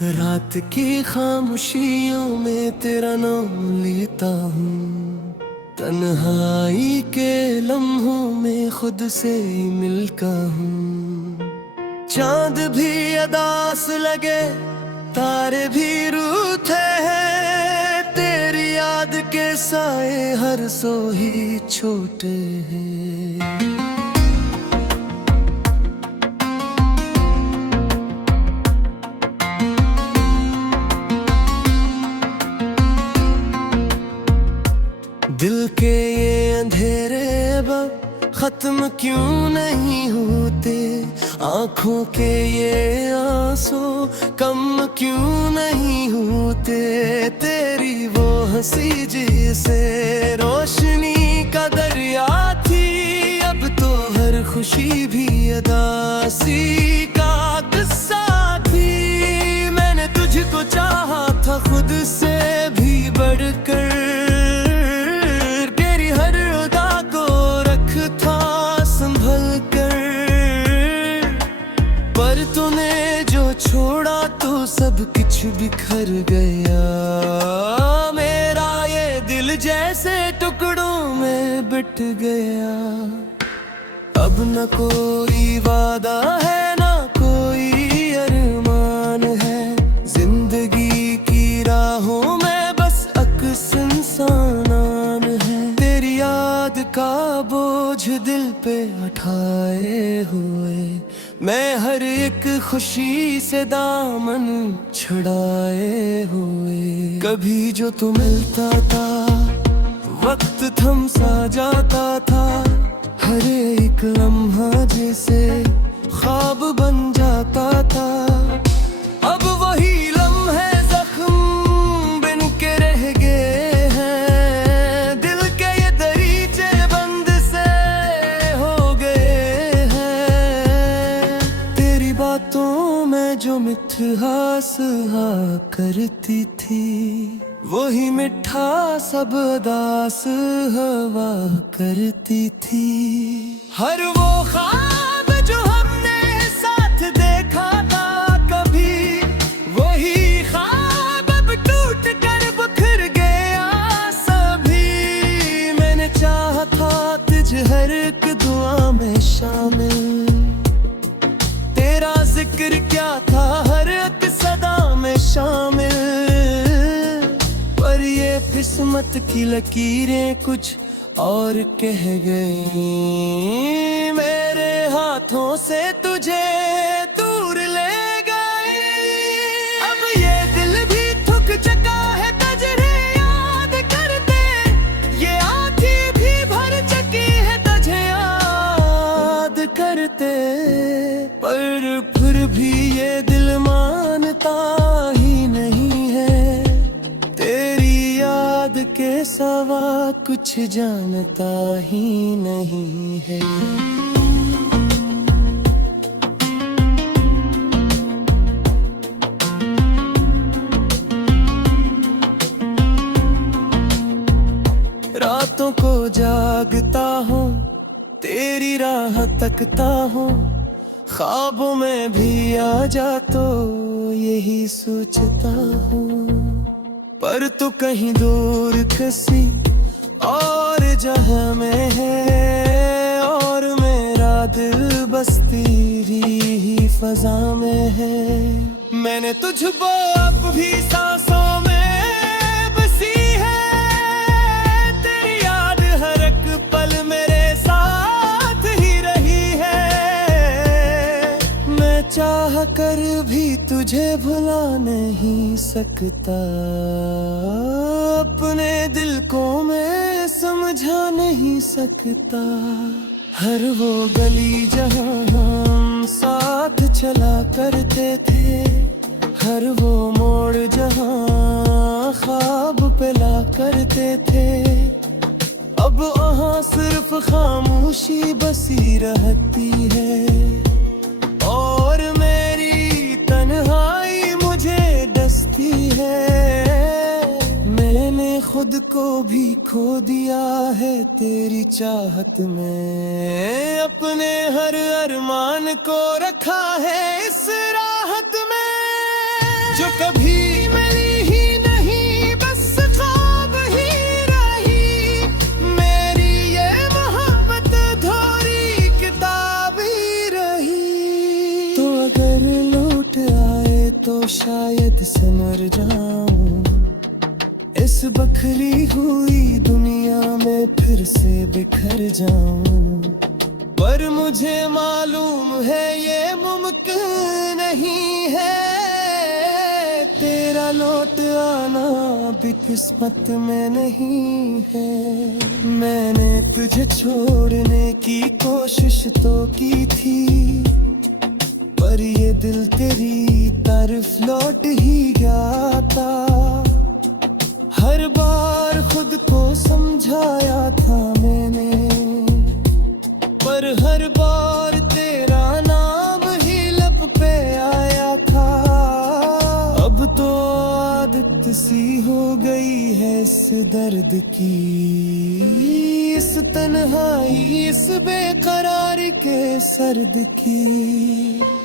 रात की खामोशियों में तेरा नाम लेता हूँ, तन्हाई के लम्हों में खुद से ही मिलता हूँ। चांद भी अदास लगे, तारे भी रूठे हैं, तेरी याद के साए हर सो ही छोटे हैं। दिल के ये अंधेरे अब खत्म क्यों नहीं होते, आंखों के ये आंसू कम क्यों नहीं होते। तेरी वो हंसी जिसे रोशनी का दरिया थी, अब तो हर खुशी भी अदासी का किस्सा थी। मैंने तुझको चाहा था खुद से भी बढ़कर, तूने जो छोड़ा तो सब कुछ बिखर गया। मेरा ये दिल जैसे टुकड़ों में बट गया। अब न कोई वादा है ना कोई अरमान है, जिंदगी की राहों में बस अक्स इंसान है। तेरी याद का बोझ दिल पे उठाए हुए, मैं हर एक खुशी से दामन छुड़ाए हुए। कभी जो तू मिलता था, वक्त थम सा जाता था, हर एक लम्हा जैसे ख्वाब बन जाता था। अब वही लम्हे जख्म बन के रह गए हैं, दिल के ये दरीचे बंद से हो गए हैं। तेरी बातों में जो मिठास हा करती थी, वही मिठा सब दास हवा करती थी। हर वो ख्वाब जो हमने साथ देखा था कभी, वही ख्वाब अब टूट कर बिखर गया सभी। मैंने चाहा था तुझे हर एक दुआ में शामिल, तेरा जिक्र क्या था हर एक सदा में शामिल। पर ये किस्मत की लकीरें कुछ और कह गई, मेरे हाथों से तुझे दूर ले गई। अब ये दिल भी थक चुका है तुझे याद करते, ये आँखें भी भर चुकी है तुझे याद करते। पर फिर भी ये दिल मानता ही नहीं है, तेरी याद के सिवा कुछ जानता ही नहीं है। रातों को जागता हूँ, तेरी राह तकता हूँ, ख्वाबों में भी आ जा तो यही सोचता हूँ। पर तू कहीं दूर किसी और जहां में है, और मेरा दिल बस तेरी ही फजा में है। मैंने तुझको अब भी सांसों में बसी है, तेरी याद हर एक पल मेरे साथ ही रही है। मैं चाह कर भी तुझे भुला नहीं सकता, अपने दिल को मैं समझा नहीं सकता। हर वो गली जहाँ हम साथ चला करते थे, हर वो मोड़ जहाँ ख्वाब पिला करते थे, अब वहाँ सिर्फ खामोशी बसी रहती है। और मेरी तन्हाई मुझे डसती है, मैंने खुद को भी खो दिया है तेरी चाहत में। अपने हर अरमान को रखा है इस राहत में। जो कभी मिली ही नहीं, बस ख्वाब ही रही। मेरी ये मोहब्बत धोरी किताब ही रही। तो अगर लौट आए तो शायद से मर जाऊं, इस बखरी हुई दुनिया में फिर से बिखर जाऊं। पर मुझे मालूम है ये मुमकिन नहीं है, तेरा लौट आना भी किस्मत में नहीं है। मैंने तुझे छोड़ने की कोशिश तो की थी, पर ये दिल तेरी तरफ लौट ही गया था। हर बार खुद को समझाया था मैंने, पर हर बार तेरा नाम ही लब पे आया था। अब तो आदत सी हो गई है इस दर्द की, इस तन्हाई, इस बेकरारी के सर्द की।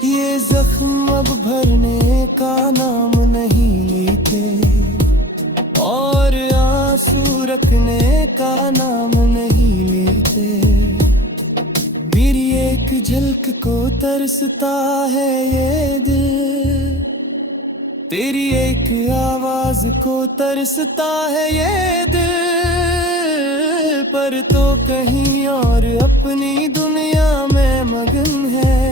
ये जख्म अब भरने का नाम नहीं लेते, और आंसू रखने का नाम नहीं लेते। मेरी एक झलक को तरसता है ये दिल, तेरी एक आवाज को तरसता है ये दिल। पर तो कहीं और अपनी दुनिया में मगन है,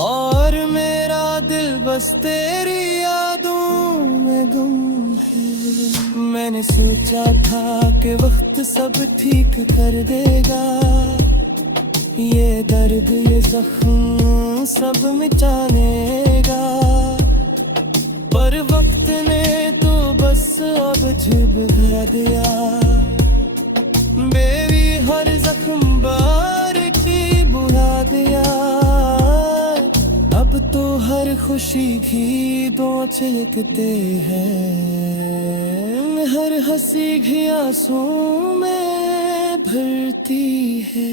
और मेरा दिल बस तेरी यादों में गुम है। मैंने सोचा था कि वक्त सब ठीक कर देगा, ये दर्द ये जख्म सब मिटानेगा। पर वक्त ने तो बस अब झुबला दिया, बेबी हर जख्म बारीकी बुढ़ा दिया। अब तो हर खुशी भी दो चिलकते हैं, हर हंसी भी आंसू में भरती है।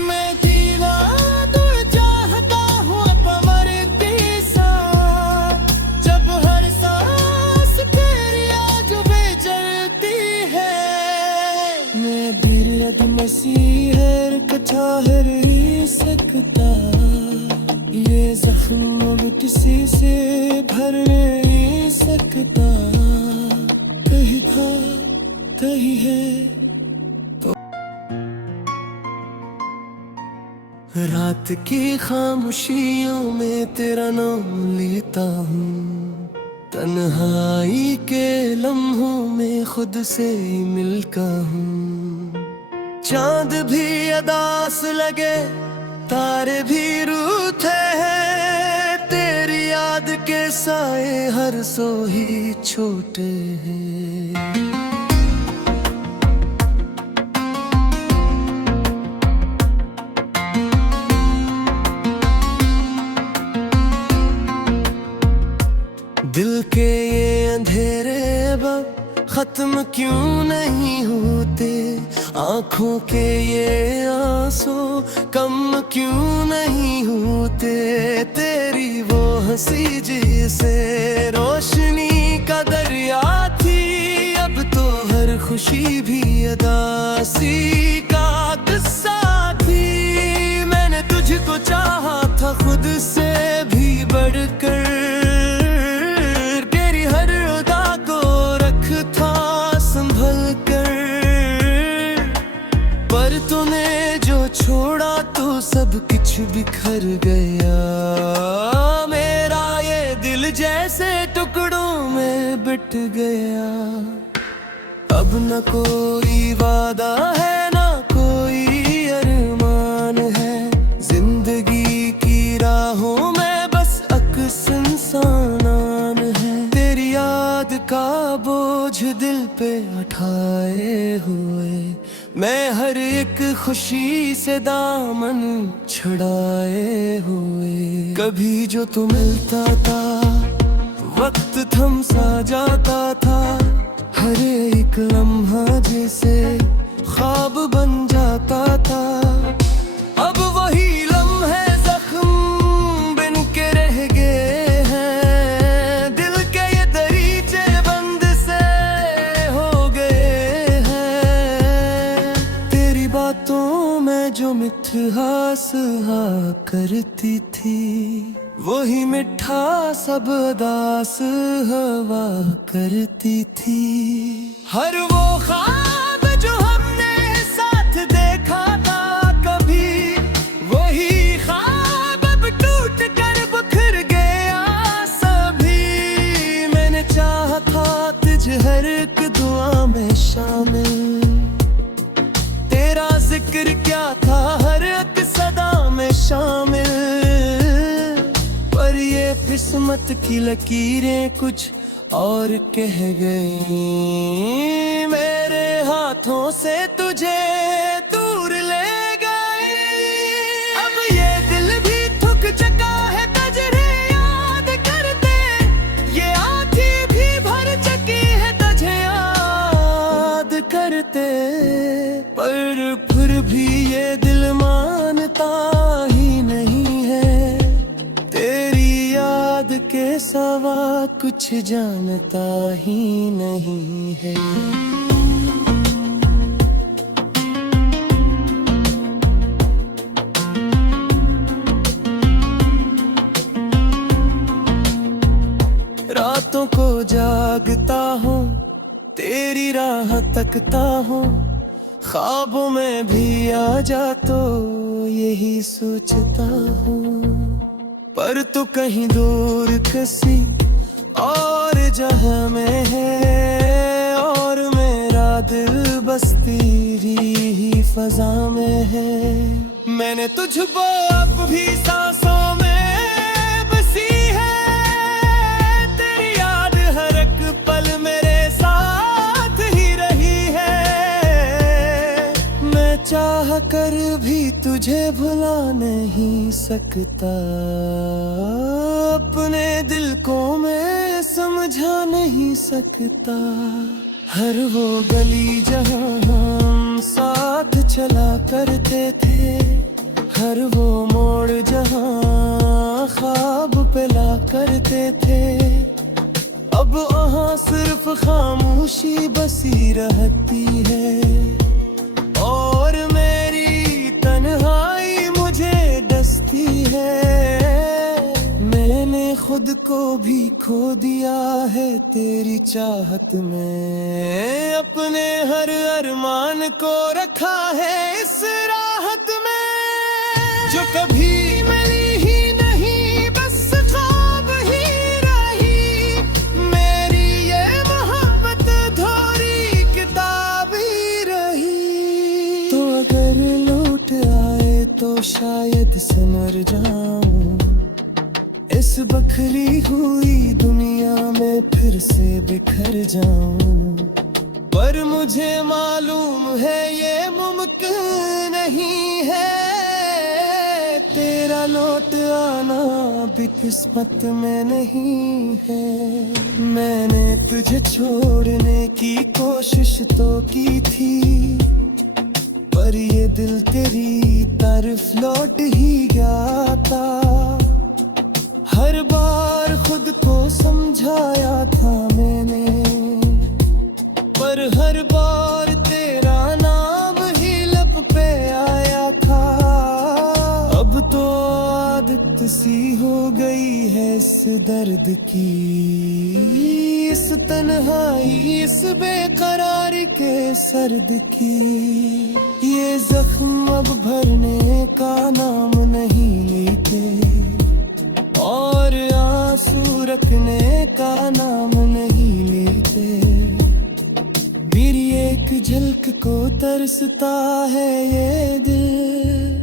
मैं जीना तो चाहता हूँ मरती सा, जब हर सांस तेरी आज बेचलती है। मैं बिरद मसीहर कथा हर ही सकता, ये जख्म अब किसी से भर नहीं सकता। कहीं था कहीं है तो रात की खामोशियों में तेरा नाम लेता हूँ, तन्हाई के लम्हों में खुद से मिलता हूँ। चांद भी अदास लगे, तारे भी रूठे हैं, तेरी याद के साए हर सो ही छोटे हैं। दिल के ये अंधेरे अब खत्म क्यों नहीं होते, आंखों के ये आंसू कम क्यों नहीं होते। तेरी वो हंसी जिसे रोशनी का दरिया थी, अब तो हर खुशी भी अदासी का किस्सा थी। मैंने तुझको चाहा था खुद से भी बढ़कर, तेरी हर अदा को रख था संभल कर। पर तूने जो छोड़ा तो सब कुछ बिखर गया, मेरा ये दिल जैसे टुकड़ों में बट गया। अब न कोई वादा है ना कोई अरमान है, जिंदगी की राहों में बस अक्स इंसानान है। तेरी याद का बोझ दिल पे उठाए हुए, मैं हर एक खुशी से दामन छुड़ाए हुए। कभी जो तू मिलता था वक्त थम सा जाता था, हर एक लम्हा जैसे ख्वाब बन जाता था। अब वही लम्हे जख्म बिन के रह गए हैं, होठ हास हा करती थी, वही मिठा सब दास हवा करती थी। हर वो ख्वाब जो हमने साथ देखा था कभी, वही ख्वाब अब टूट कर बिखर गया सभी। मैंने चाहा था तुझे हर एक दुआ में शामिल, तेरा जिक्र क्या था हर एक सदा में शामिल। पर ये किस्मत की लकीरें कुछ और कह गई, मेरे हाथों से तुझे दूर ले गई। अब ये दिल भी थक चुका है तुझे याद करते, ये आँखें भी भर चुकी है तुझे याद करते। पर फिर भी ये दिल मानता ही नहीं है, तेरी याद के सिवा कुछ जानता ही नहीं है। रातों को जागता हूँ, तेरी राह तकता हूँ, ख्वाबों में भी आ जा तो यही सोचता हूँ। पर तू कहीं दूर किसी और जहां में है, और मेरा दिल बस तेरी ही फजा में है। मैंने तुझको अब भी सांसों में बसी है, तेरी याद हर एक पल मेरे साथ ही रही है। मैं चाह कर भी तुझे भुला नहीं सकता, अपने दिल को मैं समझा नहीं सकता। हर वो गली जहाँ हम साथ चला करते थे, हर वो मोड़ जहाँ ख्वाब पिला करते थे, अब वहाँ सिर्फ खामोशी बसी रहती है। और मेरी तन्हाई मुझे डसती है, मैंने खुद को भी खो दिया है तेरी चाहत में। अपने हर अरमान को रखा है इस राहत में, जो कभी मिली ही नहीं बस ख्वाब ही रही। मेरी ये मोहब्बत धोरी किताब ही रही। तो अगर लौट आए तो शायद समझ जाऊं, इस बखरी हुई दुनिया में फिर से बिखर जाऊं। पर मुझे मालूम है ये मुमकिन नहीं है, तेरा लौट आना भी किस्मत में नहीं है। मैंने तुझे छोड़ने की कोशिश तो की थी, पर ये दिल तेरी तरफ लौट ही गया था। हर बार खुद को समझाया था मैंने, पर हर बार तेरा नाम ही लब पे आया था। अब तो आदत सी हो गई है इस दर्द की, इस तन्हाई इस बेकरार के सर्द की। ये जख्म अब भरने का नाम नहीं लेते, और आंसू रखने का नाम नहीं लेते। मेरी एक झलक को तरसता है ये दिल,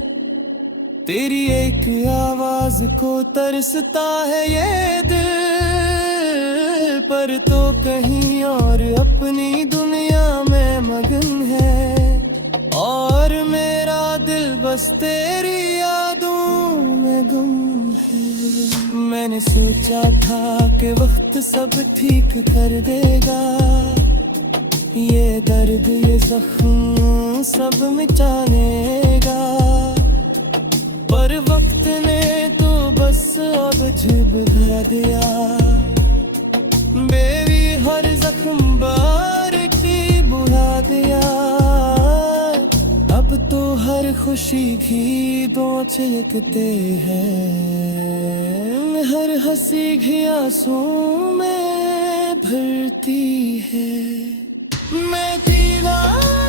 तेरी एक आवाज को तरसता है ये दिल। पर तो कहीं और अपनी दुनिया में मगन है, और मेरा दिल बस तेरी यादों में गुम है। मैंने सोचा था कि वक्त सब ठीक कर देगा, ये दर्द ये जख्म सब मिटानेगा। पर वक्त ने तो बस अब झुबा दिया, बेबी हर जख्म बार की बुझा दिया। अब तो हर खुशी भी दो चिलकते हैं, हर हंसी भी आंसू में भरती है। मैं जीना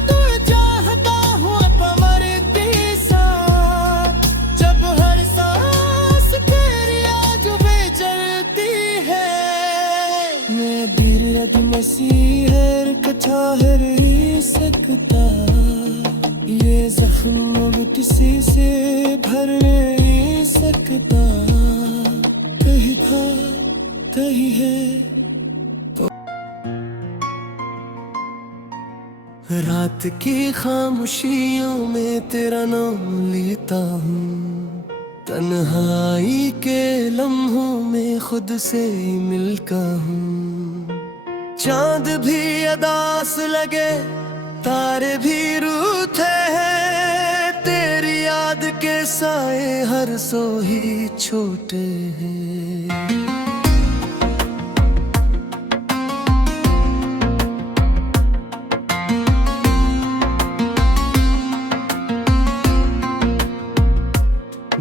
तो चाहता हूँ मरती साथ, जब हर सांस तेरी आजू में जलती है। मैं बिरद मसीहर कथा हर ही सकता, ये जख्म अब किसी से भर नहीं सकता। कहीं था कहीं है तो रात की खामोशियों में तेरा नाम लेता हूँ, तन्हाई के लम्हों में खुद से ही मिलता हूँ। चांद भी अदास लगे, तारे भी रूठे हैं, तेरी याद के साए हर सो ही छोटे हैं।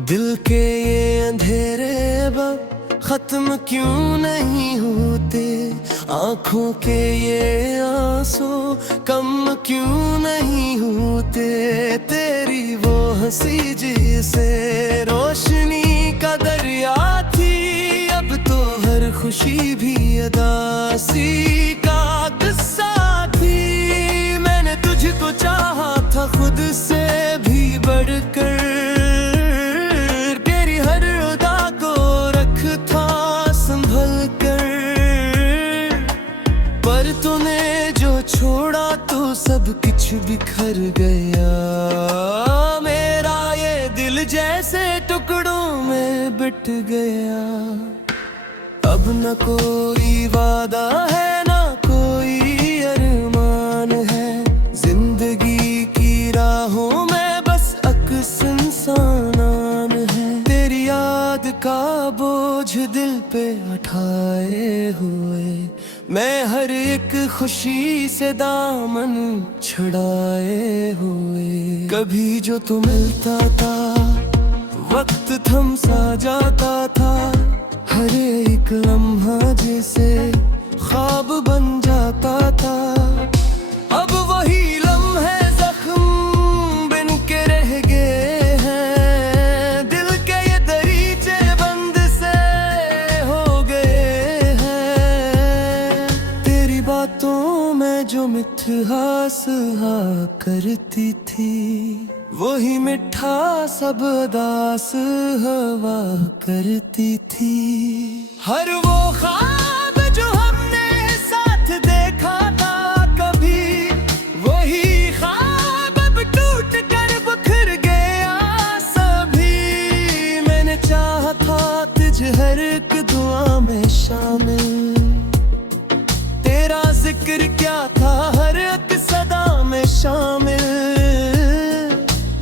दिल के ये अंधेरे अब खत्म क्यों नहीं होते, आंखों के ये आंसू कम क्यों नहीं होते। तेरी वो हंसी जिसे रोशनी का दरिया थी, अब तो हर खुशी भी अदासी का किस्सा थी। मैंने तुझको चाहा था खुद से भी बढ़कर, छोड़ा तो सब कुछ बिखर गया। मेरा ये दिल जैसे टुकड़ों में बट गया। अब न कोई वादा है ना कोई अरमान है, जिंदगी की राहों में बस अक्स इंसान है। तेरी याद का बोझ दिल पे उठाए हुए, मैं हर एक खुशी से दामन छुड़ाए हुए। कभी जो तू मिलता था वक्त थम सा जाता था, हर एक लम्हा जैसे ख्वाब बन जाता था। अब वही लम्हे जख्म बिन के रह गए हैं, दिल के ये दरीचे बंद से हो गए हैं। तेरी बातों में जो मिठास हा करती थी, वही मिठा सब दास हवा करती थी। हर वो ख्वाब जो हमने साथ देखा था कभी, वही ख्वाब अब टूट कर बिखर गया सभी। मैंने चाहा था तुझे हर एक दुआ में शामिल, तेरा जिक्र क्या था हर एक सदा में शामिल।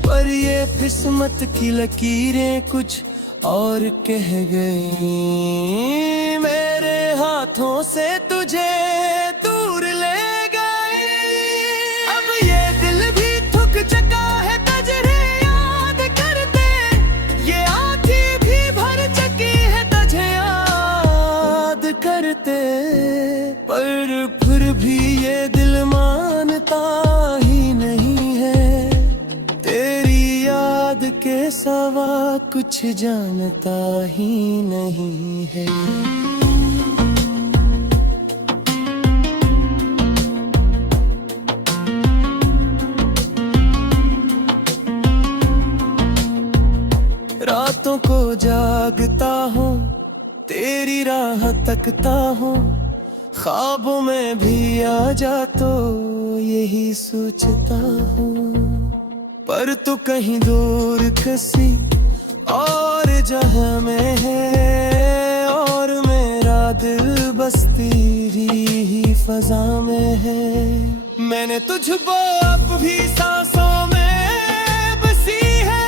पर ये किस्मत की लकीरें कुछ और कह गई, मेरे हाथों से तुझे दूर ले गई। अब ये दिल भी थक चुका है तुझे याद करते, ये आँखें भी भर चुकी है तुझे याद करते। पर फिर भी ये दिल मानता ही नहीं है, तेरी याद के सिवा कुछ जानता ही नहीं है। रातों को जागता हूँ, तेरी राह तकता हूँ, ख्वाबों में भी आ जा तो यही सोचता हूँ। पर तू कहीं दूर किसी और जहां में है, और मेरा दिल बस तेरी ही फजा में है। मैंने तुझको अब भी सांसों में बसी है,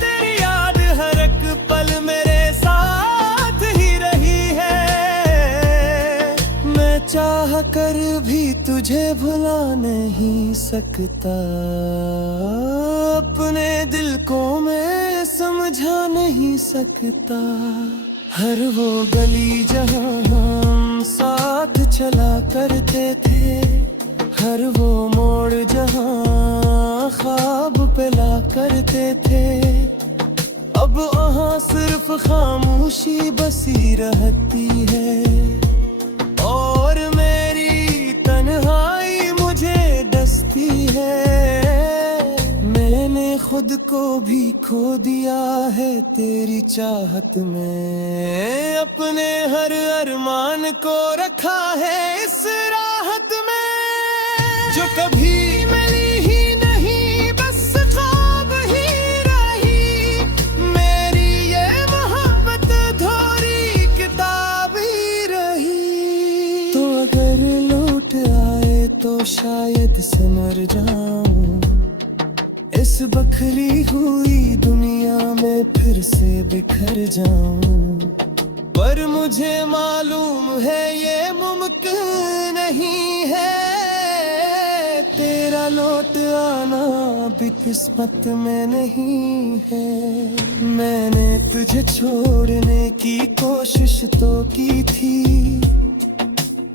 तेरी याद हर एक पल मेरे साथ ही रही है। मैं चाह कर भी तुझे भुला नहीं सकता। अपने दिल को मैं समझा नहीं सकता। हर वो गली जहाँ हम साथ चला करते थे, हर वो मोड़ जहाँ ख्वाब पिला करते थे, अब वहाँ सिर्फ खामोशी बसी रहती है। और मेरी तन्हाई मुझे डसती है। मैंने खुद को भी खो दिया है तेरी चाहत में, अपने हर अरमान को रखा है इस राहत में, जो कभी मिली ही नहीं बस ख्वाब ही रही। मेरी ये मोहब्बत अधूरी किताब ही रही। तो अगर लौट आए तो शायद समर जाऊं, इस बखरी हुई दुनिया में फिर से बिखर जाऊं। पर मुझे मालूम है ये मुमकिन नहीं है, तेरा लौट आना भी किस्मत में नहीं है। मैंने तुझे छोड़ने की कोशिश तो की थी,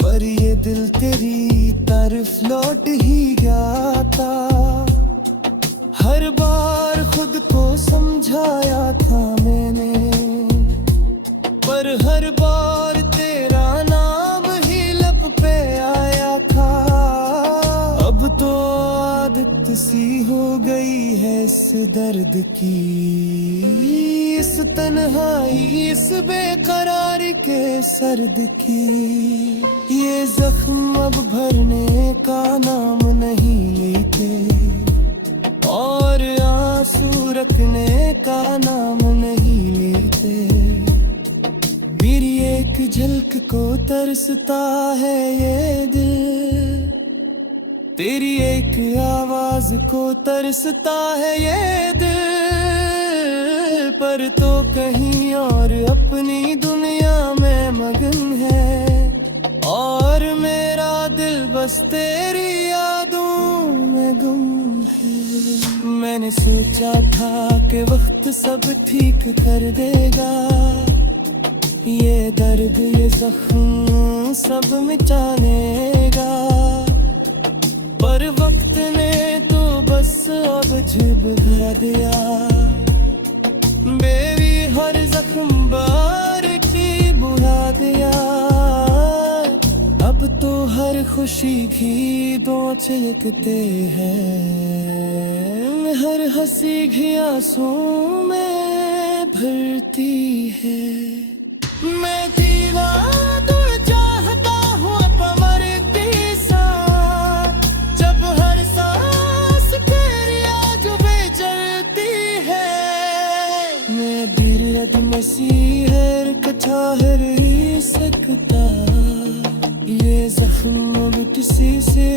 पर ये दिल तेरी तरफ लौट ही गया था। हर बार खुद को समझाया था मैंने, पर हर बार तेरा नाम ही लब पे आया था। अब तो आदत सी हो गई है इस दर्द की, इस तन्हाई इस बेकरारी के सर्द की। ये जख्म अब भरने का नाम नहीं लेते, और आंसू रखने का नाम नहीं लेते। मेरी एक झलक को तरसता है ये दिल, तेरी एक आवाज को तरसता है ये दिल। पर तो कहीं और अपनी दुनिया में मगन है, और मेरा दिल बस तेरी यादों में गुम है। मैंने सोचा था कि वक्त सब ठीक कर देगा, ये दर्द ये जख्म सब मिटानेगा। पर वक्त ने तो बस अब झुबा दिया, बेबी हर जख्म बार की बुझा दिया। अब तो हर खुशी घी दो चिलकते हैं, हर हंसी घी आंसू में भरती है। मैं जीना तो चाहता हूँ अब मरती सा, जब हर सांस तेरी आजुबे चलती है। मैं बिरद मसीहर कथा हर ही सकता, ये जख्म अब किसी से